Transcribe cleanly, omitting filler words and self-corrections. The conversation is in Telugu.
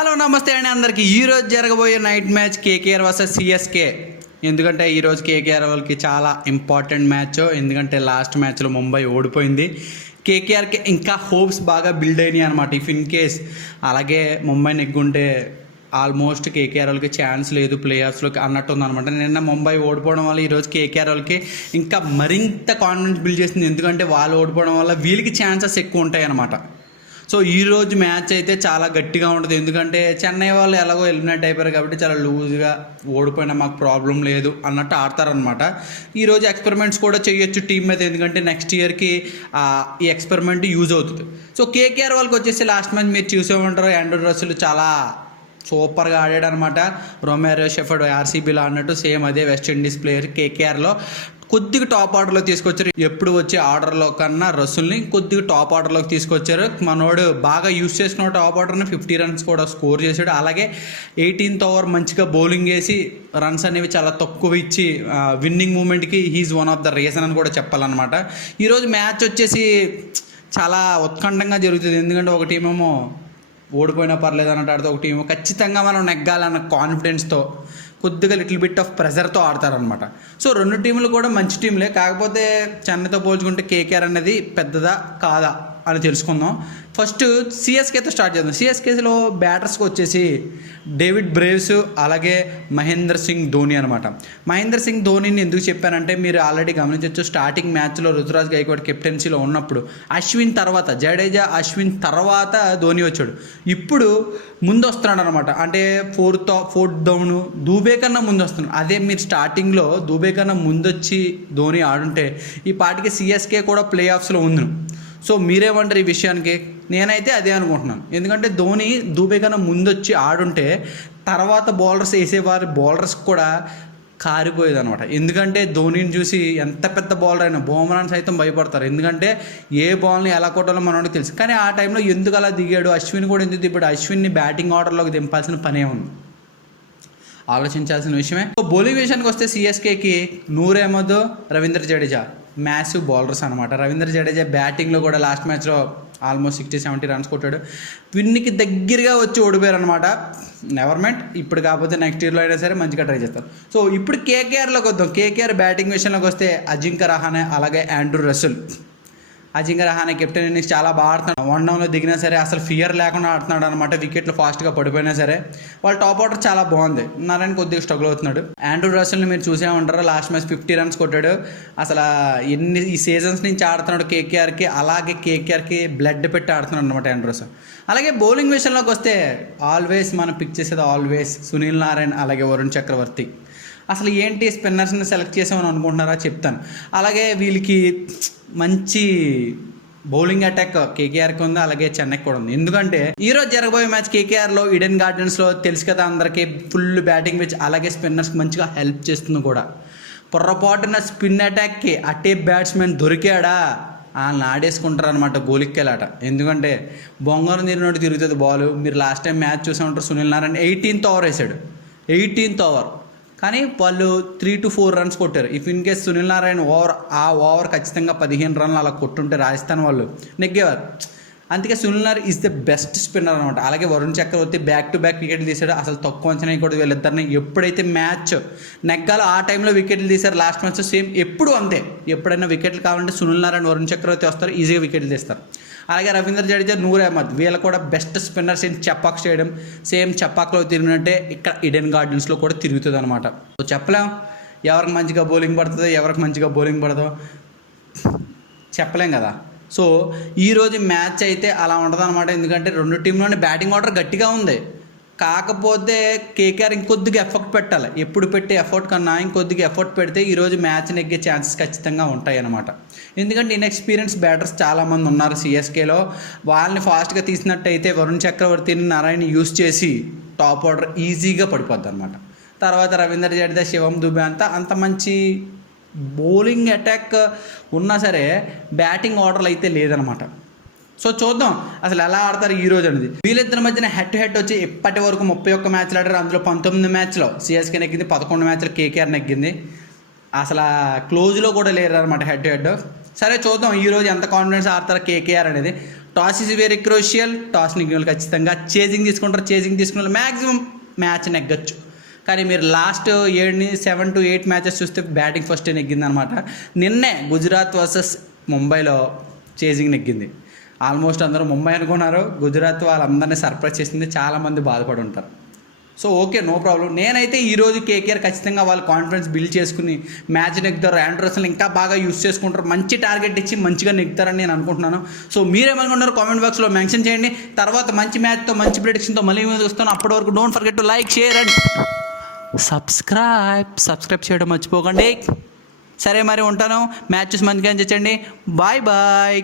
హలో నమస్తే అండి అందరికీ. ఈరోజు జరగబోయే night match KKR versus CSK. ఎందుకంటే ఈరోజు కేకేఆర్ వాళ్ళకి చాలా ఇంపార్టెంట్ మ్యాచ్. ఎందుకంటే లాస్ట్ మ్యాచ్లో ముంబై ఓడిపోయింది. కేకేఆర్కి ఇంకా హోప్స్ బాగా బిల్డ్ అయినాయి అనమాట. ఇఫ్ ఇన్ కేస్ అలాగే ముంబై నెగ్గుంటే ఆల్మోస్ట్ కేకేఆర్ వాళ్ళకి ఛాన్స్ లేదు ప్లే ఆఫ్స్లోకి అన్నట్టు ఉందన్నమాట. నిన్న ముంబై ఓడిపోవడం వల్ల ఈరోజు కేకేఆర్ వాళ్ళకి ఇంకా మరింత కాన్ఫిడెన్స్ బిల్డ్ చేసింది. ఎందుకంటే వాళ్ళు ఓడిపోవడం వల్ల వీళ్ళకి ఛాన్సెస్ ఎక్కువ ఉంటాయి అన్నమాట. సో ఈరోజు మ్యాచ్ అయితే చాలా గట్టిగా ఉంటుంది. ఎందుకంటే చెన్నై వాళ్ళు ఎలాగో ఎలిమినేట్ అయిపోయారు కాబట్టి చాలా లూజ్గా ఓడిపోయినా మాకు ప్రాబ్లం లేదు అన్నట్టు ఆడతారనమాట. ఈరోజు ఎక్స్పెరిమెంట్స్ కూడా చేయొచ్చు టీం మీద, ఎందుకంటే నెక్స్ట్ ఇయర్కి ఈ ఎక్స్పెరిమెంట్ యూజ్ అవుతుంది. సో కేకేఆర్ వాళ్ళకి వచ్చేసి లాస్ట్ మ్యాచ్ మీరు చూసే ఉంటారు, ఆండ్రూ రసెల్ చాలా సూపర్గా ఆడాడు అనమాట. రొమేరో షెఫర్డ్ ఆర్సీబీలో ఆడినట్టు సేమ్ అదే వెస్టిండీస్ ప్లేయర్ కేకేఆర్లో కొద్దిగా టాప్ ఆర్డర్లో తీసుకొచ్చారు. ఎప్పుడు వచ్చే ఆర్డర్లో కన్నా రసూల్ని కొద్దిగా టాప్ ఆర్డర్లోకి తీసుకొచ్చారు. మనోడు బాగా యూస్ చేసుకున్న టాప్ ఆర్డర్ని 50 రన్స్ కూడా స్కోర్ చేశాడు. అలాగే 18th ఓవర్ మంచిగా బౌలింగ్ వేసి రన్స్ అనేవి చాలా తక్కువ ఇచ్చి విన్నింగ్ మూమెంట్కి he is one of the reason అని కూడా చెప్పాలన్నమాట. ఈరోజు మ్యాచ్ వచ్చేసి చాలా ఉత్కంఠంగా జరుగుతుంది. ఎందుకంటే ఒక టీమేమో ఓడిపోయినా పర్లేదు అన్నట్టు ఆడితే, ఒక టీం ఖచ్చితంగా మనం నెగ్గాలన్న కాన్ఫిడెన్స్తో కొద్దిగా లిటిల్ బిట్ ఆఫ్ ప్రెజర్తో ఆడతారనమాట. సో రెండు టీంలు కూడా మంచి టీంలే, కాకపోతే చెన్నైతో పోల్చుకుంటే కేకేఆర్ అనేది పెద్దదా కాదా అని తెలుసుకుందాం. ఫస్ట్ సిఎస్కేతో స్టార్ట్ చేద్దాం. సిఎస్కేలో బ్యాటర్స్కి వచ్చేసి డేవిడ్ బ్రేవ్స్ అలాగే మహేంద్ర సింగ్ ధోని అనమాట. మహేంద్ర సింగ్ ధోనిని ఎందుకు చెప్పానంటే మీరు ఆల్రెడీ గమనించవచ్చు, స్టార్టింగ్ మ్యాచ్లో రుతురాజ్ గైక్వాడ్ కెప్టెన్సీలో ఉన్నప్పుడు అశ్విన్ తర్వాత జడేజా, అశ్విన్ తర్వాత ధోని వచ్చాడు. ఇప్పుడు ముందు వస్తున్నాడు అనమాట. అంటే ఫోర్త్ డౌన్ దూబే కన్నా ముందు వస్తున్నాడు. అదే మీరు స్టార్టింగ్లో దూబే కన్నా ముందొచ్చి ధోని ఆడుంటే ఈ పాటికి సిఎస్కే కూడా ప్లే ఆఫ్స్లో ఉంది. సో మీరేమంటారు ఈ విషయానికి? నేనైతే అదే అనుకుంటున్నాను. ఎందుకంటే ధోని దూబే కన్నా ముందొచ్చి ఆడుంటే తర్వాత బౌలర్స్ వేసేవారి బౌలర్స్ కూడా కారిపోయేది అనమాట. ఎందుకంటే ధోనిని చూసి ఎంత పెద్ద బౌలర్ అయినా బుమ్రాని సైతం భయపడతారు. ఎందుకంటే ఏ బాల్ని ఎలా కొట్టాలో మనోడికి తెలుసు. కానీ ఆ టైంలో ఎందుకు అలా దిగాడు, అశ్విన్ కూడా ఎందుకు దిగాడు, అశ్విన్ని బ్యాటింగ్ ఆర్డర్లోకి దింపాల్సిన పనే ఉంది, ఆలోచించాల్సిన విషయమే. బౌలింగ్ విషయానికి వస్తే సిఎస్కేకి నూర్ అహ్మద్, రవీంద్ర జడేజా మ్యాసివ్ బౌలర్స్ అనమాట. రవీంద్ర జడేజా బ్యాటింగ్లో కూడా లాస్ట్ మ్యాచ్లో ఆల్మోస్ట్ 60-70 రన్స్ కొట్టాడు. విన్నికి దగ్గరగా వచ్చి ఓడిపోయారు అనమాట. నెవర్ మెంట్, ఇప్పుడు కాకపోతే నెక్స్ట్ ఇయర్లో అయినా సరే మంచిగా ట్రై చేస్తారు. సో ఇప్పుడు కేకేఆర్లోకి వద్దాం. కేకేఆర్ బ్యాటింగ్ విషయంలోకి వస్తే అజింక్య రహానే అలాగే Andrew Russell. Ajinkya Rahane captain innings చాలా బాగా ఆడుతున్నాడు. 1 డౌన్లో దిగినా సరే అసలు ఫియర్ లేకుండా ఆడుతున్నాడు అనమాట. వికెట్లు ఫాస్ట్గా పడిపోయినా సరే వాళ్ళ టాప్ ఆర్డర్ చాలా బాగుంది. నారాయణ కొద్దిగా స్ట్రగుల్ అవుతున్నాడు. ఆండ్రూ రసెల్ని మీరు చూసే ఉంటారు, లాస్ట్ మ్యాచ్ 50 రన్స్ కొట్టాడు. అసలు ఈ సీజన్స్ నుంచి ఆడుతున్నాడు కేకేఆర్కి. అలాగే కేకేఆర్కి బ్లడ్ పెట్టి ఆడుతున్నాడు అనమాట ఆండ్రూ రసెల్. అలాగే బౌలింగ్ విషయంలోకి వస్తే ఆల్వేస్ మనం పిక్ చేసేది ఆల్వేస్ సునీల్ నారాయణ్ అలాగే వరుణ్ చక్రవర్తి. అసలు ఏంటి స్పిన్నర్స్ని సెలెక్ట్ చేసామని అనుకుంటున్నారా చెప్తాను. అలాగే వీళ్ళకి మంచి బౌలింగ్ అటాక్ కేకేఆర్కి ఉంది, అలాగే చెన్నైకి కూడా ఉంది. ఎందుకంటే ఈరోజు జరగబోయే మ్యాచ్ కేకేఆర్లో ఈడెన్ గార్డెన్స్లో తెలుసు కదా అందరికీ, ఫుల్ బ్యాటింగ్ పిచ్, అలాగే స్పిన్నర్స్కి మంచిగా హెల్ప్ చేస్తుంది కూడా. పొర్రపాటున స్పిన్ అటాక్కి అటే బ్యాట్స్మెన్ దొరికాడా వాళ్ళని ఆడేసుకుంటారు అనమాట గోలిక్కేలాట. ఎందుకంటే బొంగారు నీరు తిరుగుతుంది బాల్. మీరు లాస్ట్ టైం మ్యాచ్ చూసే ఉంటారు, సునీల్ నారాయణ 18th ఓవర్ వేసాడు. 18th ఓవర్ కానీ వాళ్ళు 3 to 4 రన్స్ కొట్టారు. If in case Sunil Narayana ఆ ఓవర్ ఖచ్చితంగా 15 రన్లు అలా కొట్టుంటే రాజస్థాన్ వాళ్ళు నెగ్గేవారు. అందుకే Sunil Narayana is the best spinner అనమాట. అలాగే వరుణ్ చక్రవర్తి బ్యాక్ టు బ్యాక్ వికెట్లు తీశాడు. అసలు తక్కువ అంచనా కూడా వీళ్ళిద్దరిని ఎప్పుడైతే మ్యాచ్ నెగ్గాలో ఆ టైంలో వికెట్లు తీశారు. లాస్ట్ మ్యాచ్ సేమ్ ఎప్పుడు అంతే. ఎప్పుడైనా వికెట్లు కావాలంటే సునీల్ నారాయణ, వరుణ్ చక్రవర్తి వస్తారు, ఈజీగా వికెట్లు తీస్తారు. అలాగే రవీంద్ర జడేజా, నూర్ అహ్మద్ వీళ్ళు కూడా best spinners in Chepauk stadium. Same చపాక్లో తిరిగినట్టే ఇక్కడ ఈడెన్ గార్డెన్స్లో కూడా తిరుగుతుంది అనమాట. సో చెప్పలేం ఎవరికి మంచిగా బౌలింగ్ పడుతుందో ఎవరికి మంచిగా బౌలింగ్ పడదో చెప్పలేం కదా. సో ఈరోజు మ్యాచ్ అయితే అలా ఉంటుంది అనమాట. ఎందుకంటే రెండు టీంలోని బ్యాటింగ్ ఆర్డర్ గట్టిగా ఉంది. కాకపోతే కేకేఆర్ ఇంకొద్దిగా ఎఫర్ట్ పెట్టాలి. ఎప్పుడు పెట్టే ఎఫర్ట్ కన్నా ఇంకొద్దిగా ఎఫర్ట్ పెడితే ఈరోజు మ్యాచ్ నెగ్గే ఛాన్సెస్ ఖచ్చితంగా ఉంటాయి అన్నమాట. ఎందుకంటే ఇన్ఎక్స్పీరియన్స్ బ్యాటర్స్ చాలామంది ఉన్నారు సిఎస్కేలో. వాళ్ళని ఫాస్ట్గా తీసినట్టయితే వరుణ్ చక్రవర్తిని, నారాయణ యూస్ చేసి టాప్ ఆర్డర్ ఈజీగా పడిపోద్ది అనమాట. తర్వాత రవీంద్ర జడేజా, శివం దుబే అంత మంచి బౌలింగ్ అటాక్ ఉన్నా సరే బ్యాటింగ్ ఆర్డర్లు అయితే లేదనమాట. సో చూద్దాం అసలు ఎలా ఆడతారు ఈ రోజు అనేది. వీళ్ళిద్దరి మధ్యన హెడ్ టు హెడ్ వచ్చి ఇప్పటి వరకు 31 మ్యాచ్లు ఆడారు. అందులో 19 మ్యాచ్లో సిఎస్కే నెగ్గింది, 11 మ్యాచ్లో కేకేఆర్ నెగ్గింది. అసలు క్లోజ్లో కూడా లేరు అనమాట హెడ్ టు హెడ్. సరే చూద్దాం ఈరోజు ఎంత కాన్ఫిడెన్స్ ఆడతారు కేకేఆర్ అనేది. Toss is very crucial. Toss నెగ్గిన వాళ్ళు ఖచ్చితంగా చేజింగ్ తీసుకుంటారు. చేజింగ్ తీసుకున్న వాళ్ళు మ్యాక్సిమం మ్యాచ్ నెగ్గచ్చు. కానీ మీరు లాస్ట్ 7 to 8 మ్యాచెస్ చూస్తే బ్యాటింగ్ ఫస్ట్ నెగ్గిందనమాట. నిన్నే గుజరాత్ వర్సెస్ ముంబైలో చేజింగ్ నెగ్గింది. ఆల్మోస్ట్ అందరూ ముంబై అనుకున్నారు. గుజరాత్ వాళ్ళందరినీ సర్ప్రైజ్ చేసింది. చాలామంది బాధపడి ఉంటారు. So okay, no problem. నేనైతే ఈరోజు కేకేఆర్ ఖచ్చితంగా వాళ్ళు కాన్ఫిడెన్స్ బిల్డ్ చేసుకుని మ్యాచ్ నెగ్గుతారు. ఆండ్రసన్ ఇంకా బాగా యూస్ చేసుకుంటారు. మంచి టార్గెట్ ఇచ్చి మంచిగా నెగ్గుతారని నేను అనుకుంటున్నాను. సో మీరేమనుకుంటున్నారు కామెంట్ బాక్స్లో మెన్షన్ చేయండి. తర్వాత మంచి మ్యాచ్తో మంచి ప్రిడిక్షన్తో మళ్ళీ మేము చూస్తాను. అప్పటి వరకు don't forget to like, share and subscribe చేయడం మర్చిపోకండి. సరే మరి ఉంటాను. మ్యాచెస్ మంచిగా ఎంజాయ్ చేయండి. Bye bye.